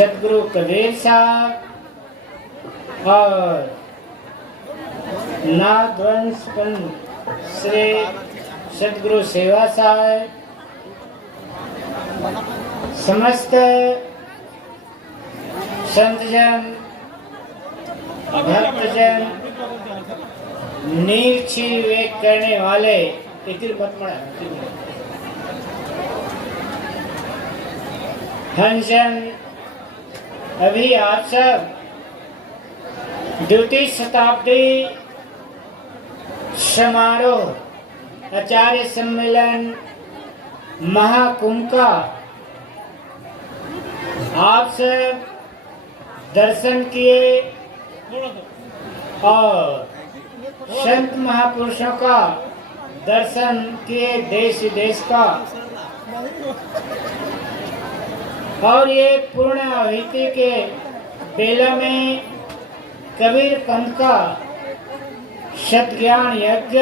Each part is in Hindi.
सतगुरु कबीर साहब और नागवंश पंत श्री सतगुरु सेवा साहब, समस्त संतजन भक्तजन, नीरछी विवेक करने वाले हंजन, अभी आप सब द्वितीय शताब्दी समारोह आचार्य सम्मेलन महाकुंभ का आप सब दर्शन किए और संत महापुरुषों का दर्शन किए, देश विदेश का, और ये पूर्ण आहुति के बेला में कबीर पंथ का सतज्ञान यज्ञ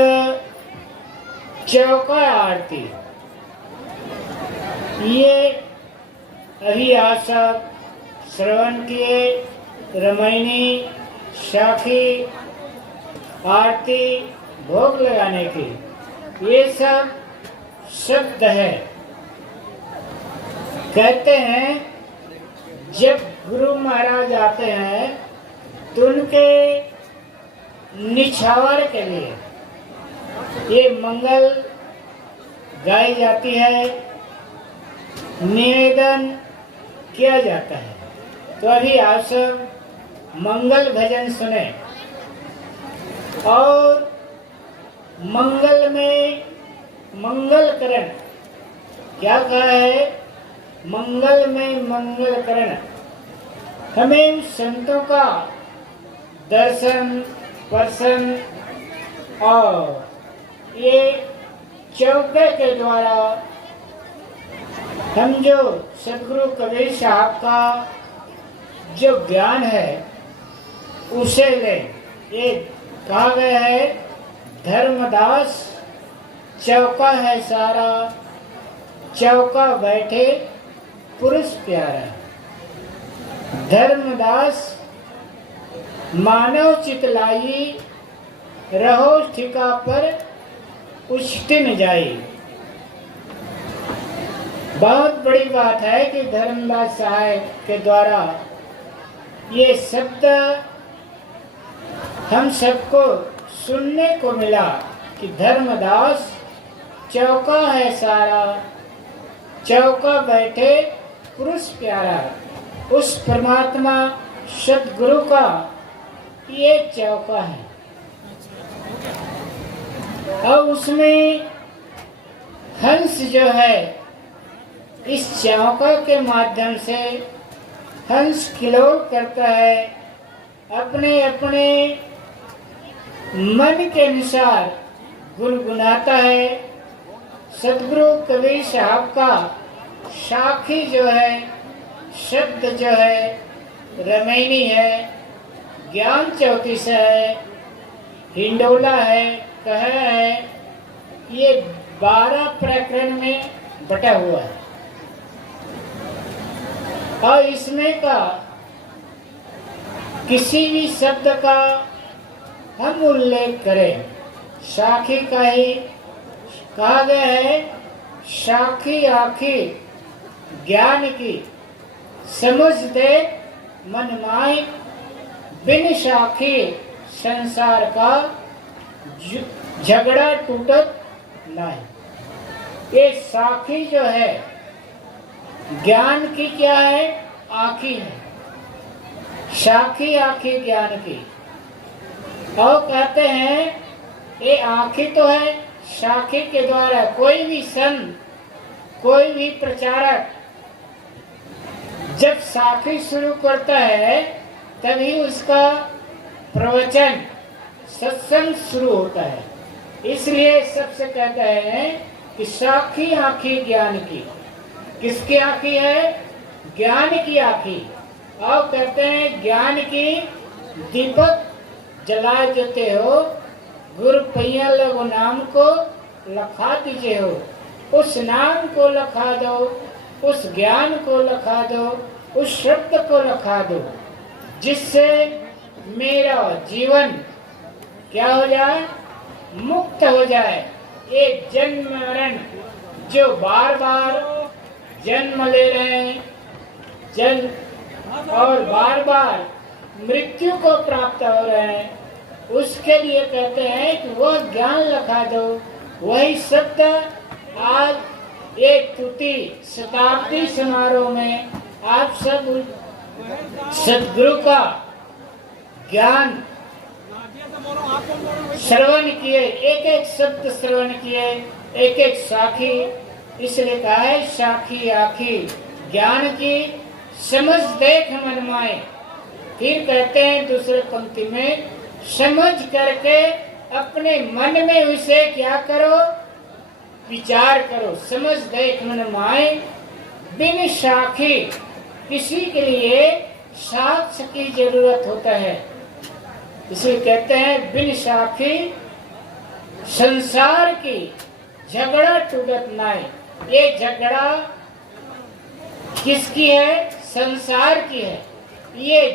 चौका आरती, ये अभी आप सब श्रवण किए। रमैनी साखी आरती भोग लगाने की, ये सब शब्द है। कहते हैं जब गुरु महाराज आते हैं तो उनके निछावर के लिए ये मंगल गाई जाती है, निवेदन किया जाता है। तो अभी आप सब मंगल भजन सुने और मंगल में मंगल करण, क्या कहा है? मंगल में मंगल करण। हमें संतों का दर्शन पर्सन और ये चौके के द्वारा हम जो सतगुरु कबीर साहब का जो ज्ञान है उसे ले। ये कहा गया है धर्मदास चौका है सारा, चौका बैठे पुरुष प्यारा। धर्मदास मानव चितलाई, रहो ठिका पर उष्टिन जाई। बहुत बड़ी बात है कि धर्मदास साहब के द्वारा ये शब्द हम सबको सुनने को मिला कि धर्मदास चौका है सारा, चौका बैठे पुरुष प्यारा। उस परमात्मा सतगुरु का ये चौका है और उसमें हंस जो है, इस चौका के माध्यम से हंस किलोल करता है, अपने अपने मन के अनुसार गुनगुनाता है। सतगुरु कबीर साहब का साखी जो है, शब्द जो है, रमैनी है, ज्ञान चौतीस है, हिंडोला है, कह है, ये 12 प्रकरण में बटा हुआ है। और इसमें का किसी भी शब्द का हम उल्लेख करें, साखी का ही कहा गया है। साखी आखी ज्ञान की, समझ दे मन माही, बिन साखी संसार का झगड़ा टूटत नहीं। ये साखी जो है ज्ञान की, क्या है? आखी है, साखी आखी ज्ञान की। और कहते हैं ये आखी तो है, साखी के द्वारा कोई भी संत, कोई भी प्रचारक जब साखी शुरू करता है तभी उसका प्रवचन सत्संग शुरू होता है। इसलिए सबसे कहते हैं कि साखी आखी ज्ञान की। किसकी आखी है? ज्ञान की आखी। और कहते हैं ज्ञान की दीपक जला देते हो, गुरु पैया लगो नाम को लखा दीजिए हो। उस नाम को लखा दो उस ज्ञान को लखा दो, उस शब्द को लखा दो, जिससे मेरा जीवन क्या हो जाए, मुक्त हो जाए। ये जन्म मरण जो बार बार जन्म ले रहे हैं, जन्म और बार बार मृत्यु को प्राप्त हो रहे हैं, उसके लिए कहते हैं कि वो ज्ञान लखा दो। वही सत्य आज एक तुति शताब्दी समारोह में आप सब सदगुरु का ज्ञान श्रवण किए, एक एक शब्द श्रवण किए, एक एक साखी, इसलिए कहा है साखी आखी ज्ञान की समझ देख मन माए। फिर कहते हैं दूसरे पंक्ति में, समझ करके अपने मन में उसे क्या करो, विचार करो। समझ देख मन माए बिन साखी, किसी के लिए साक्ष्य की जरूरत होता है, इसलिए कहते हैं बिन साखी संसार की झगड़ा टूटत नाय। ये झगड़ा किसकी है, संसार की है। ये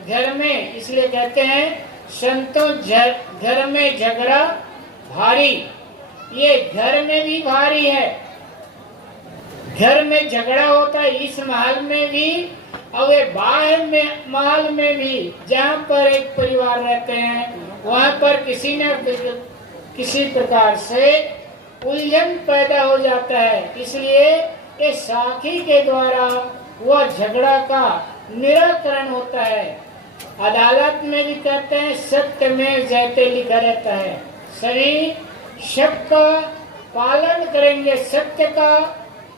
घर में, इसलिए कहते हैं संतों घर में झगड़ा भारी, ये घर में भी भारी है। घर में झगड़ा होता है, इस महल में भी और ये बाहर में महल में भी, जहाँ पर एक परिवार रहते हैं वहाँ पर किसी न किसी प्रकार से उलझन पैदा हो जाता है। इसलिए ये साखी के द्वारा वह झगड़ा का निराकरण होता है। अदालत में भी कहते हैं सत्य में जयते लिखा रहता है, सभी सबका पालन करेंगे, सत्य का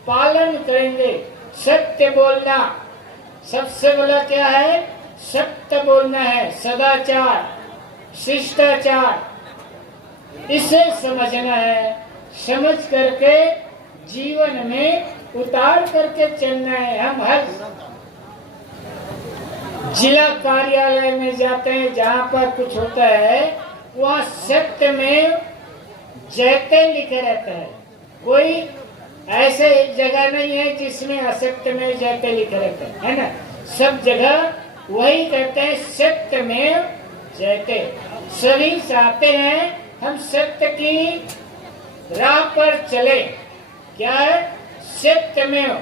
पालन करेंगे। सत्य बोलना सबसे बड़ा क्या है, सत्य बोलना है, सदाचार शिष्टाचार, इसे समझना है। समझ करके जीवन में उतार करके चलना है। हम हर जिला कार्यालय में जाते हैं, जहाँ पर कुछ होता है वहाँ सत्य में जयते लिखे रहता है। कोई ऐसे जगह नहीं है जिसमें असत्य में जयते लिखे रहता है ना। सब जगह वही कहते हैं सत्य में जयते। सभी चाहते हैं हम सत्य की राह पर चले। क्या है, सत्य में,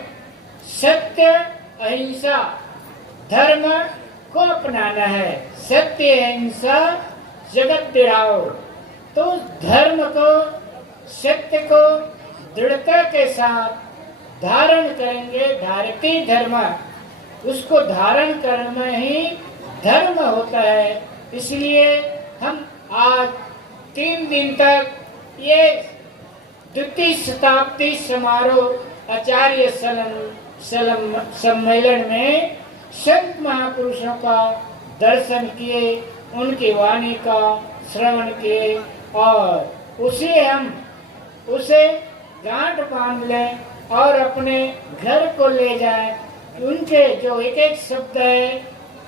सत्य अहिंसा धर्म को अपनाना है। सत्य अहिंसा जगत तिराओ, तो धर्म को, सत्य को दृढ़ता के साथ धारण करेंगे। धारती धर्म, उसको धारण करना ही धर्म होता है। इसलिए हम आज 3 दिन तक ये द्वितीय शताब्दी समारोह आचार्य सम्मेलन में संत महापुरुषों का दर्शन किए, उनकी वाणी का श्रवण किए और उसे गांठ बांध लें और अपने घर को ले जाएं। उनके जो एक एक शब्द है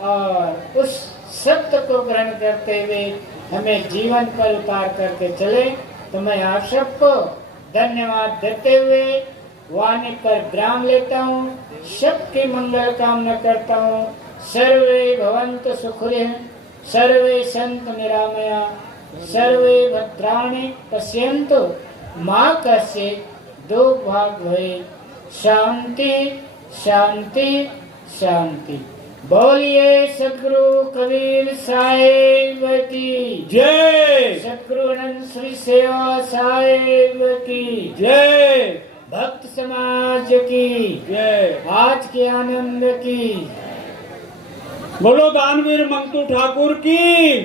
और उस शब्द को ग्रहण करते हुए हमें जीवन पर उतार करके चले। तो मैं आप सबको धन्यवाद देते हुए वाणी पर विराम लेता हूँ। सबकी मंगल कामना करता हूँ। सर्वे भवन्तु सुखिनः, सर्वे सन्तु निरामया, सर्वे भद्राणि पश्यन्तु मा कश्चित् दुर्भाग् भवेत्। शांति शांति शांति। बोलिए सद्गुरु कबीर साहिब की जय, सद्गुरु अनंत श्री सेवा साहिब की जय, भक्त समाज की जय, आज के आनंद की। बोलो दानवीर मंगतू ठाकुर की,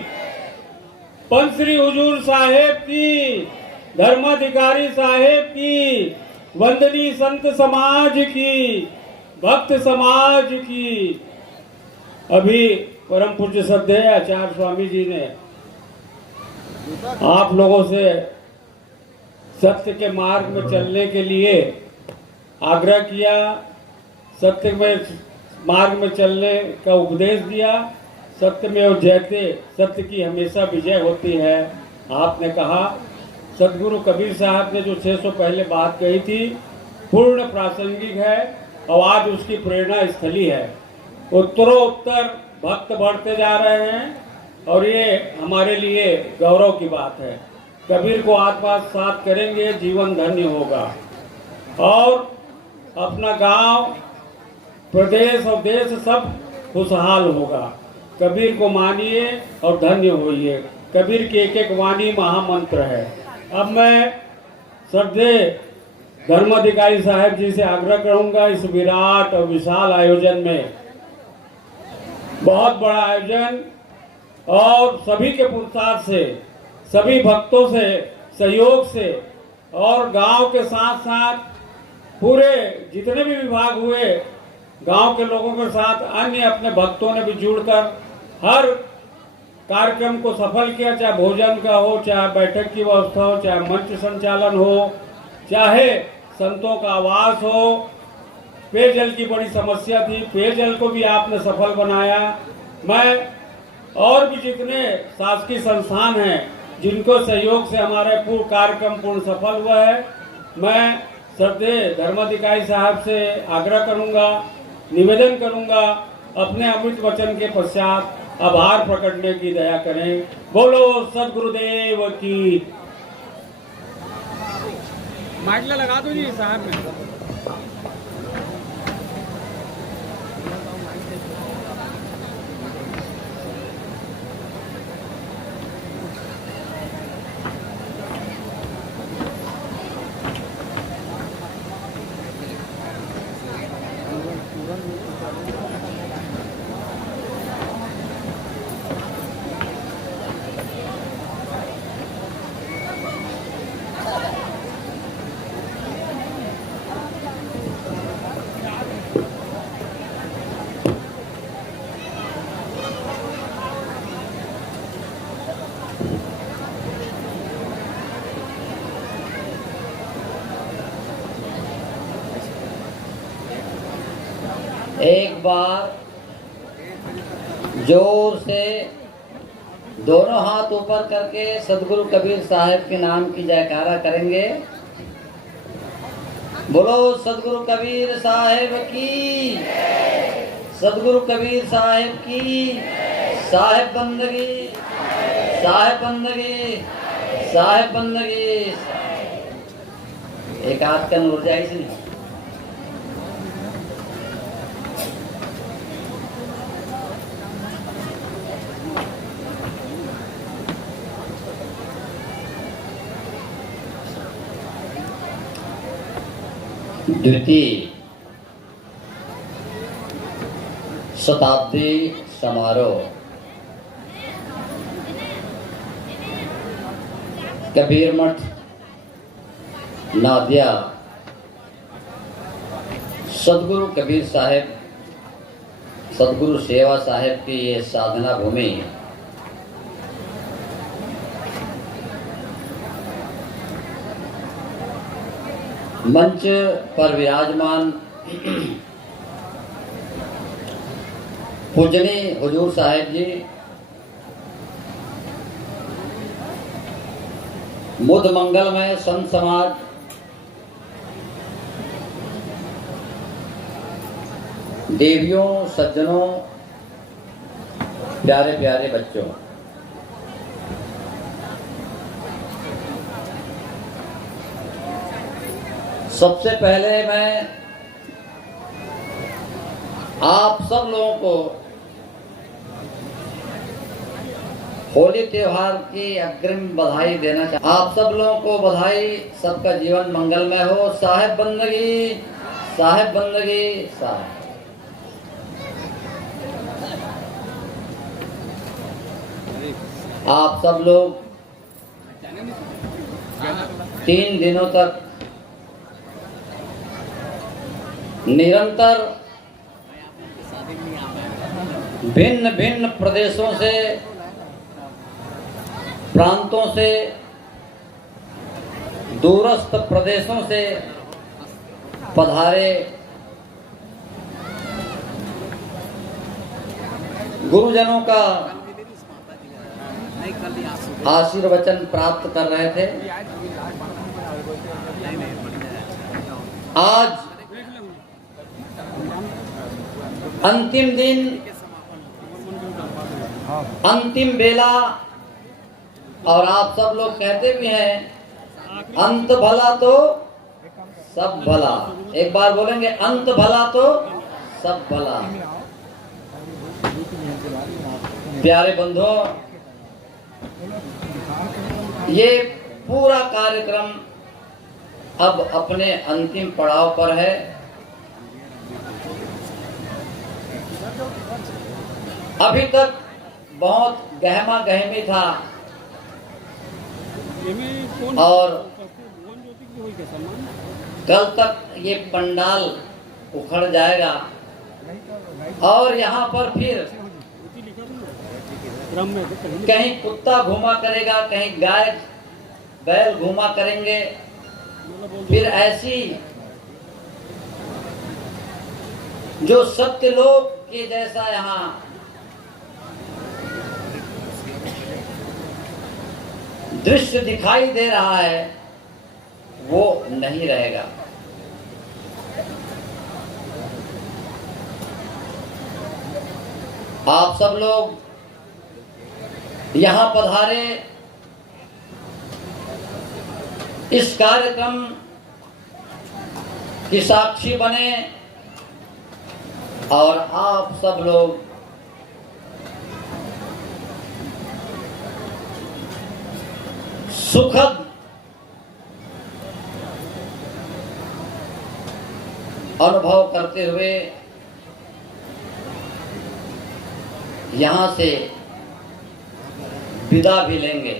पंच श्री हुजूर साहेब की, धर्माधिकारी साहेब की, वंदनीय संत समाज की, भक्त समाज की। अभी परम पूज्य श्रद्धेय आचार्य स्वामी जी ने आप लोगों से सत्य के मार्ग में चलने के लिए आग्रह किया, सत्य में मार्ग में चलने का उपदेश दिया। सत्य में और जयते, सत्य की हमेशा विजय होती है। आपने कहा सदगुरु कबीर साहब ने जो 600 पहले बात कही थी पूर्ण प्रासंगिक है। और आज उसकी प्रेरणा स्थली है। उत्तरोत्तर भक्त बढ़ते जा रहे हैं और ये हमारे लिए गौरव की बात है। कबीर को आत्मा साथ करेंगे, जीवन धन्य होगा और अपना गांव, प्रदेश और देश सब खुशहाल होगा। कबीर को मानिए और धन्य होइए। कबीर की एक एक वाणी महामंत्र है। अब मैं श्रद्धेय धर्माधिकारी साहब जी से आग्रह करूंगा, इस विराट और विशाल आयोजन में, बहुत बड़ा आयोजन और सभी के पुरुषार्थ से, सभी भक्तों से सहयोग से और गांव के साथ साथ पूरे जितने भी विभाग हुए, गांव के लोगों के साथ अन्य अपने भक्तों ने भी जुड़कर हर कार्यक्रम को सफल किया। चाहे भोजन का हो, चाहे बैठक की व्यवस्था हो, चाहे मंच संचालन हो, चाहे संतों का आवास हो। पेयजल की बड़ी समस्या थी, पेयजल को भी आपने सफल बनाया। मैं और भी जितने शासकीय संस्थान हैं जिनको सहयोग से हमारे पूर्ण कार्यक्रम पूर्ण सफल हुआ है, मैं श्रद्धेय धर्माधिकारी साहब से आग्रह करूंगा, निवेदन करूंगा, अपने अमृत वचन के पश्चात आभार प्रकटने की दया करें। बोलो सदगुरुदेव की। माइकला लगा दो जी साहब में। एक बार जोर से दोनों हाथ ऊपर करके सदगुरु कबीर साहब के नाम की जयकारा करेंगे। बोलो सदगुरु कबीर साहब की, सदगुरु कबीर साहब की। साहेब बंदगी, साहेब बंदगी, साहेब बंदगी। एक हाथ का नूर जाए से नहीं। द्वितीय शताब्दी समारोह कबीर मठ नादिया सदगुरु कबीर साहब, सदगुरु सेवा साहब की ये साधना भूमि मंच पर विराजमान पूजनीय हुजूर साहब जी, मुद मंगलमय संत समाज, देवियों, सज्जनों, प्यारे प्यारे बच्चों, सबसे पहले मैं आप सब लोगों को होली त्योहार की अग्रिम बधाई देना चाहता हूं। आप सब लोगों को बधाई, सबका जीवन मंगलमय हो। साहेब बंदगी, साहेब बंदगी, साहेब। आप सब लोग 3 दिनों तक निरंतर भिन्न भिन्न प्रदेशों से, प्रांतों से, दूरस्थ प्रदेशों से पधारे गुरुजनों का आशीर्वचन प्राप्त कर रहे थे। आज अंतिम दिन, अंतिम बेला, और आप सब लोग कहते भी हैं अंत भला तो सब भला। एक बार बोलेंगे अंत भला तो सब भला। प्यारे बंधुओं, ये पूरा कार्यक्रम अब अपने अंतिम पड़ाव पर है। अभी तक बहुत गहमा गहमी था और कल तक ये पंडाल उखड़ जाएगा और यहाँ पर फिर कहीं कुत्ता घूमा करेगा, कहीं गाय बैल घूमा करेंगे। फिर ऐसी जो सत्यलोक के जैसा यहाँ दृश्य दिखाई दे रहा है वो नहीं रहेगा। आप सब लोग यहाँ पधारे, इस कार्यक्रम की साक्षी बने और आप सब लोग सुखद अनुभव करते हुए यहाँ से विदा भी लेंगे।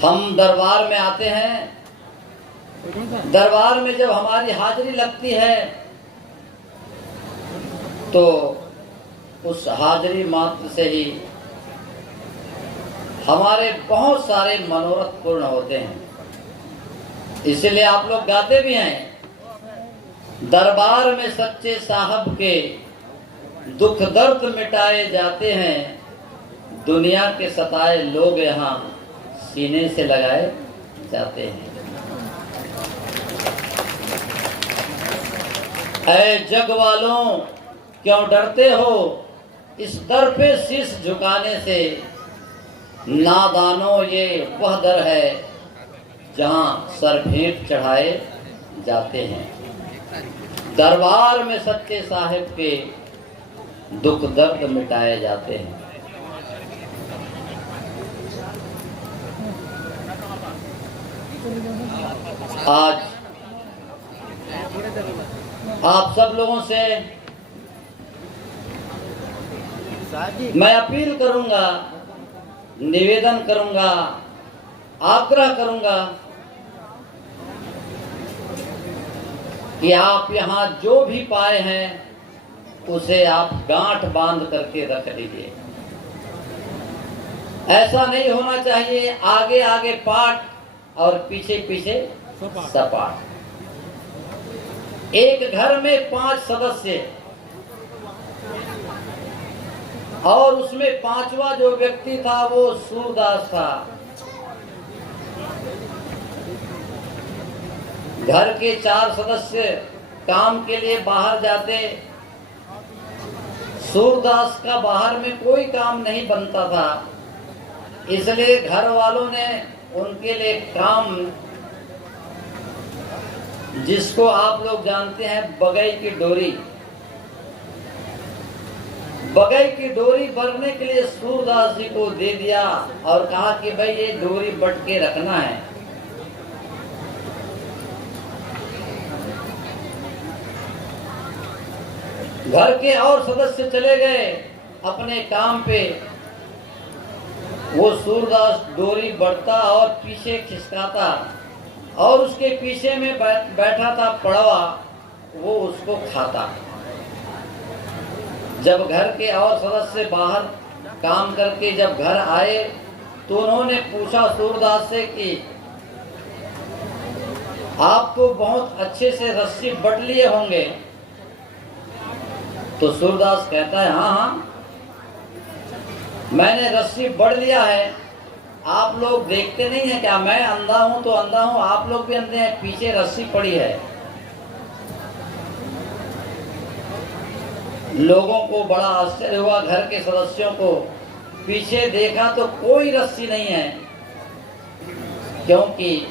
हम दरबार में आते हैं, दरबार में जब हमारी हाजिरी लगती है तो उस हाजिरी मात्र से ही हमारे बहुत सारे मनोरथ पूर्ण होते हैं। इसलिए आप लोग गाते भी हैं, दरबार में सच्चे साहब के दुख दर्द मिटाए जाते हैं, दुनिया के सताए लोग यहाँ सीने से लगाए जाते हैं। ऐ जग वालों क्यों डरते हो इस दर पे शीश झुकाने से, नादानों ये वह दर है जहाँ सर भेंट चढ़ाए जाते हैं। दरबार में सच्चे साहिब के दुख दर्द मिटाए जाते हैं। आज आप सब लोगों से मैं अपील करूंगा, निवेदन करूंगा, आग्रह करूंगा कि आप यहाँ जो भी पाए हैं उसे आप गांठ बांध करके रख लीजिए। ऐसा नहीं होना चाहिए आगे आगे पाठ और पीछे पीछे सपाट। एक घर में 5 सदस्य और उसमें 5वां जो व्यक्ति था वो सूरदास था। घर के 4 सदस्य काम के लिए बाहर जाते, सूरदास का बाहर में कोई काम नहीं बनता था, इसलिए घर वालों ने उनके लिए काम, जिसको आप लोग जानते हैं बगई की डोरी, बगई की डोरी भरने के लिए सूरदास जी को दे दिया और कहा कि भाई ये डोरी बट के रखना है। घर के और सदस्य चले गए अपने काम पे, वो सूरदास डोरी बढ़ता और पीछे खिसकाता और उसके पीछे में बैठा था पड़वा, वो उसको खाता। जब घर के और सदस्य बाहर काम करके जब घर आए तो उन्होंने पूछा सूरदास से कि आप तो बहुत अच्छे से रस्सी बट लिए होंगे। तो सूरदास कहता है हाँ हाँ मैंने रस्सी बड़ लिया है, आप लोग देखते नहीं है क्या? मैं अंधा हूं तो अंधा हूं, आप लोग भी अंधे हैं। पीछे रस्सी पड़ी है। लोगों को बड़ा आश्चर्य हुआ, घर के सदस्यों को। पीछे देखा तो कोई रस्सी नहीं है, क्योंकि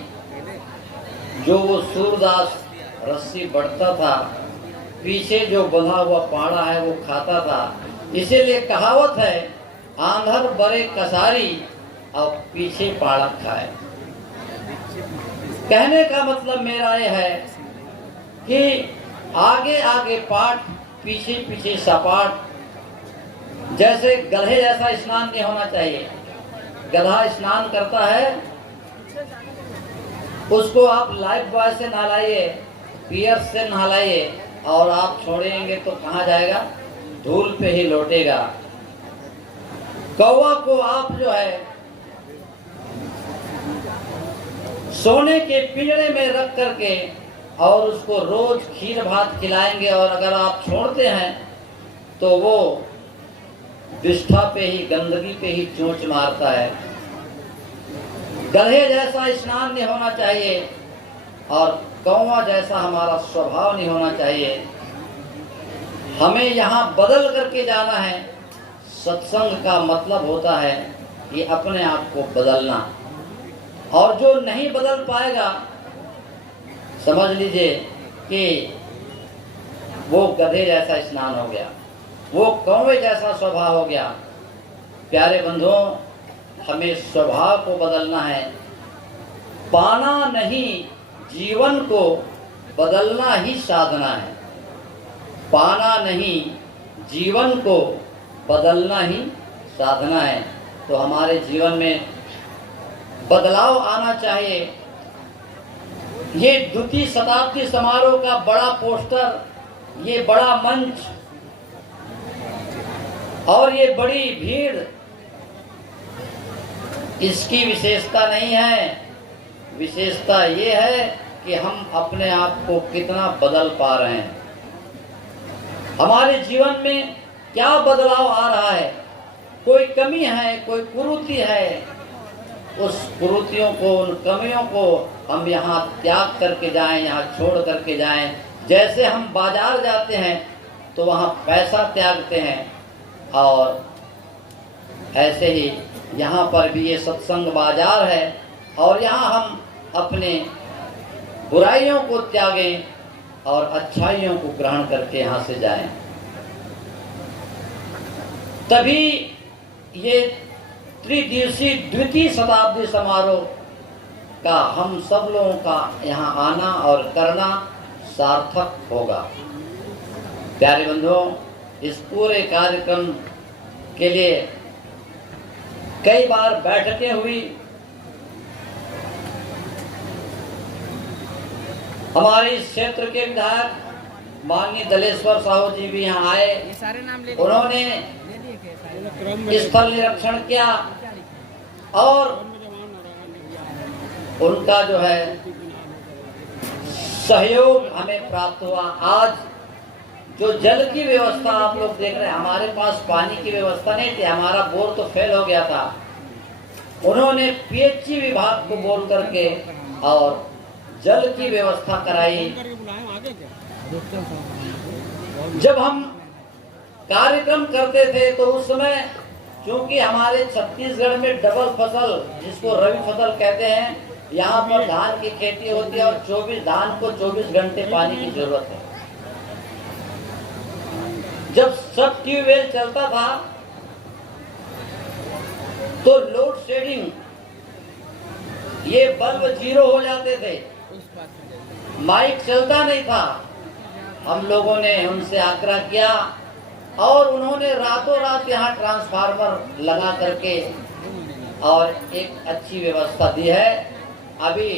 जो वो सूरदास रस्सी बढ़ता था, पीछे जो बंधा हुआ पाड़ा है वो खाता था। इसीलिए कहावत है, आंधर बड़े कसारी और पीछे पाड़ा खाए। कहने का मतलब मेरा यह है कि आगे आगे पाठ, पीछे पीछे सपाट। जैसे गधे जैसा स्नान नहीं होना चाहिए। गधा स्नान करता है, उसको आप लाइफ बॉय से नहलाइए, पियर्स से नहलाइए, और आप छोड़ेंगे तो कहाँ जाएगा? धूल पे ही लौटेगा। कौवा को आप जो है सोने के पिंजरे में रख करके और उसको रोज खीर भात खिलाएंगे, और अगर आप छोड़ते हैं तो वो विष्ठा पे ही, गंदगी पे ही चोंच मारता है। गधे जैसा स्नान नहीं होना चाहिए और कौवा जैसा हमारा स्वभाव नहीं होना चाहिए। हमें यहाँ बदल करके जाना है। सत्संग का मतलब होता है कि अपने आप को बदलना, और जो नहीं बदल पाएगा समझ लीजिए कि वो गधे जैसा स्नान हो गया, वो कौवे जैसा स्वभाव हो गया। प्यारे बंधुओं, हमें स्वभाव को बदलना है। पाना नहीं, जीवन को बदलना ही साधना है। पाना नहीं, जीवन को बदलना ही साधना है। तो हमारे जीवन में बदलाव आना चाहिए। ये द्वितीय शताब्दी समारोह का बड़ा पोस्टर, ये बड़ा मंच और ये बड़ी भीड़, इसकी विशेषता नहीं है। विशेषता ये है कि हम अपने आप को कितना बदल पा रहे हैं। हमारे जीवन में क्या बदलाव आ रहा है? कोई कमी है, कोई कुरीति है, उस कुरीतियों को, उन कमियों को हम यहाँ त्याग करके जाएं, यहाँ छोड़ करके जाएं। जैसे हम बाजार जाते हैं तो वहाँ पैसा त्यागते हैं, और ऐसे ही यहाँ पर भी ये सत्संग बाजार है, और यहाँ हम अपने बुराइयों को त्यागें और अच्छाइयों को ग्रहण करके यहाँ से जाएं। तभी ये त्रिदिवसीय द्वितीय शताब्दी समारोह का हम सब लोगों का यहाँ आना और करना सार्थक होगा। प्यारे बंधुओं, इस पूरे कार्यक्रम के लिए कई बार बैठकें हुई। हमारे इस क्षेत्र के विधायक माननीय दलेश्वर साहू जी भी यहाँ आए। उन्होंने स्थल निरीक्षण किया और उनका जो है सहयोग हमें प्राप्त हुआ। आज जो जल की व्यवस्था आप लोग देख रहे हैं, हमारे पास पानी की व्यवस्था नहीं थी, हमारा बोर तो फेल हो गया था। उन्होंने पीएचई विभाग को बोल करके और जल की व्यवस्था कराई। जब हम कार्यक्रम करते थे तो उस समय क्योंकि हमारे छत्तीसगढ़ में डबल फसल, जिसको रबी फसल कहते हैं, यहाँ पर धान की खेती होती है और धान को 24 घंटे पानी की जरूरत है। जब सब ट्यूबवेल चलता था तो लोड शेडिंग, ये बल्ब जीरो हो जाते थे, माइक चलता नहीं था। हम लोगों ने उनसे आग्रह किया और उन्होंने रातों रात यहाँ ट्रांसफार्मर लगा करके और एक अच्छी व्यवस्था दी है। अभी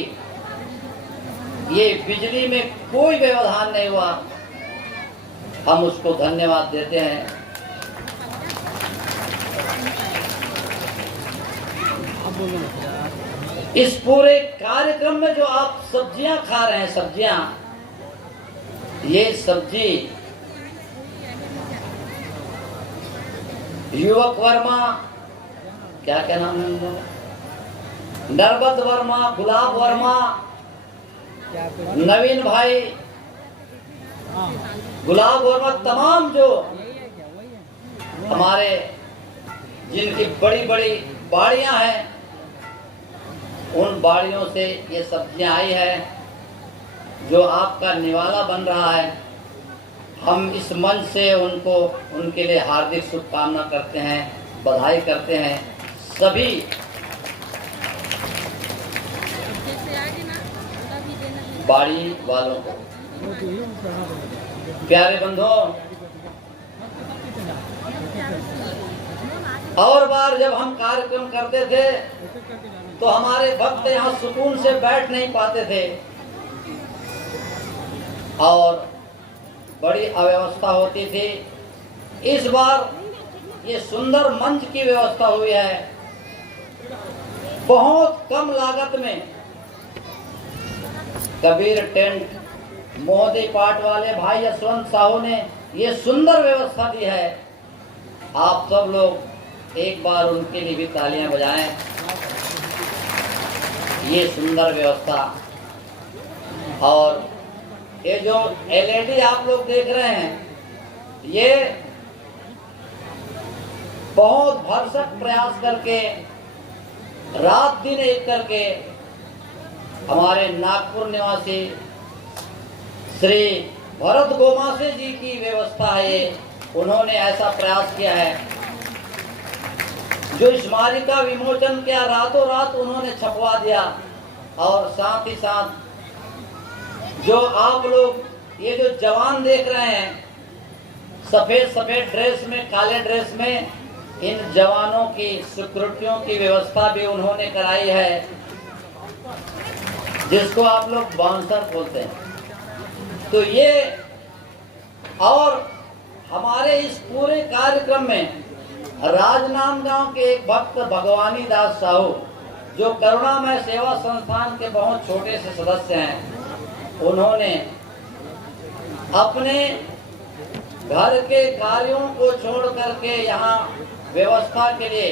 ये बिजली में कोई व्यवधान नहीं हुआ, हम उसको धन्यवाद देते हैं। इस पूरे कार्यक्रम में जो आप सब्जियां खा रहे हैं, सब्जियां, ये सब्जी युवक वर्मा, क्या क्या नाम है उनका? नरबत वर्मा, गुलाब वर्मा, नवीन भाई, गुलाब वर्मा, तमाम जो हमारे जिनकी बड़ी बड़ी बाड़ियां हैं, उन बाड़ियों से ये सब्जियां आई है जो आपका निवाला बन रहा है। हम इस मंच से उनको उनके लिए हार्दिक शुभकामना करते हैं, बधाई करते हैं सभी बाड़ी वालों को। प्यारे बंधुओं, और बार जब हम कार्यक्रम करते थे तो हमारे भक्त यहाँ सुकून से बैठ नहीं पाते थे और बड़ी अव्यवस्था होती थी। इस बार ये सुंदर मंच की व्यवस्था हुई है। बहुत कम लागत में कबीर टेंट, मोदी पाट वाले भाई यशवंत साहू ने ये सुंदर व्यवस्था दी है। आप सब लोग एक बार उनके लिए भी तालियां बजाएं। ये सुंदर व्यवस्था, और ये जो एलईडी आप लोग देख रहे हैं, ये बहुत भरसक प्रयास करके रात दिन एक करके हमारे नागपुर निवासी श्री भरत गोमासे जी की व्यवस्था है। ये उन्होंने ऐसा प्रयास किया है, जो स्मारिका विमोचन किया, रातों रात उन्होंने छपवा दिया। और साथ ही साथ जो आप लोग ये जो जवान देख रहे हैं सफेद सफेद ड्रेस में, काले ड्रेस में, इन जवानों की सिक्योरिटियों की व्यवस्था भी उन्होंने कराई है, जिसको आप लोग बाउंसर बोलते हैं। तो ये, और हमारे इस पूरे कार्यक्रम में राजनांदगांव के एक भक्त भगवानी दास साहू, जो करुणामय सेवा संस्थान के बहुत छोटे से सदस्य हैं, उन्होंने अपने घर के कार्यों को छोड़ करके यहाँ व्यवस्था के लिए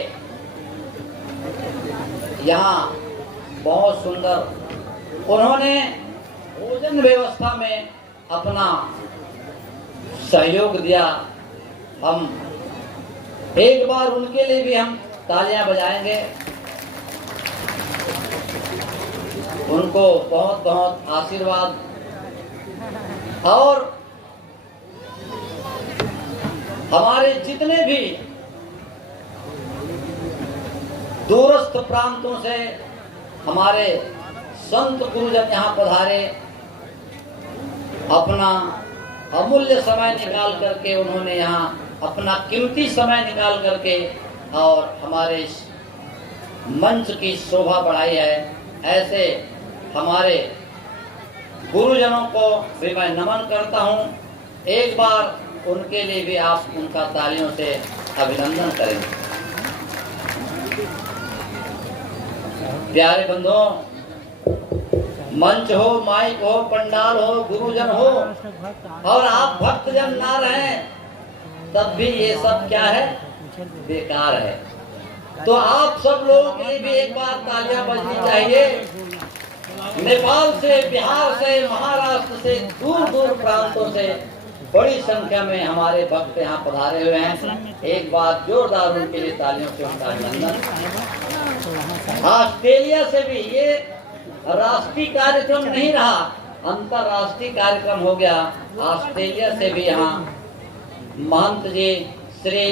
यहाँ बहुत सुंदर उन्होंने भोजन व्यवस्था में अपना सहयोग दिया। हम एक बार उनके लिए भी हम तालियां बजाएंगे। उनको बहुत बहुत आशीर्वाद। और हमारे जितने भी दूरस्थ प्रांतों से हमारे संत गुरुजन यहाँ पधारे, अपना अमूल्य समय निकाल करके उन्होंने यहाँ अपना कीमती समय निकाल करके और हमारे इस मंच की शोभा बढ़ाई है। ऐसे हमारे गुरुजनों को भी मैं नमन करता हूँ। एक बार उनके लिए भी आप उनका तालियों से अभिनंदन करें। प्यारे बंधुओं, मंच हो, माइक हो, पंडाल हो, गुरुजन हो, और आप भक्तजन ना रहें तब भी ये सब क्या है, बेकार है। तो आप सब लोगों के लिए भी एक बार तालियां बजनी चाहिए। नेपाल से, बिहार से, महाराष्ट्र से, दूर दूर प्रांतों से बड़ी संख्या में हमारे भक्त यहाँ पधारे हुए हैं। एक बार जोरदार उनके लिए तालियों से उनका अभिनंदन। ऑस्ट्रेलिया से भी ये राष्ट्रीय कार्यक्रम नहीं रहा, अंतरराष्ट्रीय कार्यक्रम हो गया। ऑस्ट्रेलिया से भी यहाँ महंत जी श्री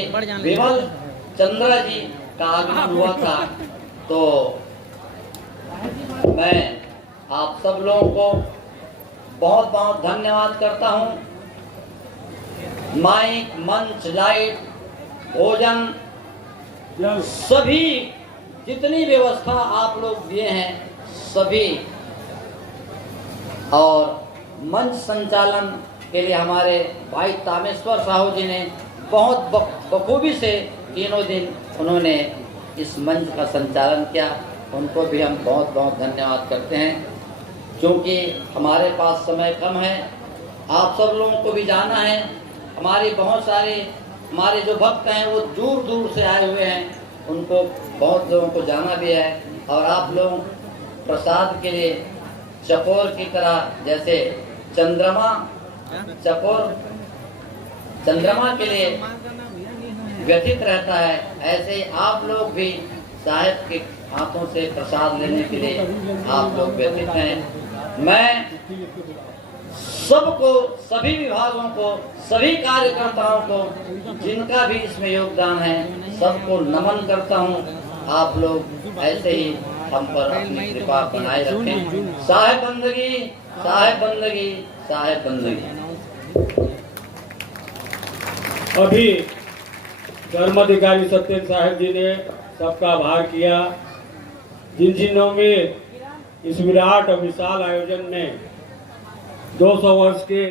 विमल चंद्रा जी का आगमन हुआ था। तो मैं आप सब लोगों को बहुत बहुत धन्यवाद करता हूँ। माइक, मंच, लाइट, भोजन, सभी जितनी व्यवस्था आप लोग दिए हैं सभी, और मंच संचालन के लिए हमारे भाई तामेश्वर साहू जी ने बहुत बखूबी से तीनों दिन उन्होंने इस मंच का संचालन किया। उनको भी हम बहुत बहुत धन्यवाद करते हैं। क्योंकि हमारे पास समय कम है, आप सब लोगों को भी जाना है। हमारे बहुत सारे हमारे जो भक्त हैं वो दूर दूर से आए हुए हैं, उनको बहुत लोगों को जाना भी है। और आप लोग प्रसाद के लिए चकोर की तरह, जैसे चंद्रमा चकोर चंद्रमा के लिए व्यथित रहता है, ऐसे ही आप लोग भी साहेब के हाथों से प्रसाद लेने के लिए आप लोग व्यथित हैं। मैं सबको, सभी विभागों को, सभी कार्यकर्ताओं को, जिनका भी इसमें योगदान है, सबको नमन करता हूँ। आप लोग ऐसे ही हम पर अपनी कृपा बनाए रखें। साहेब बंदगी, साहेब बंदगी, साहेब बंदगी। अभी धर्माधिकारी सत्येंद्र साहब जी ने सबका आभार किया, जिन जिनों में इस विराट और विशाल आयोजन में 200 वर्ष के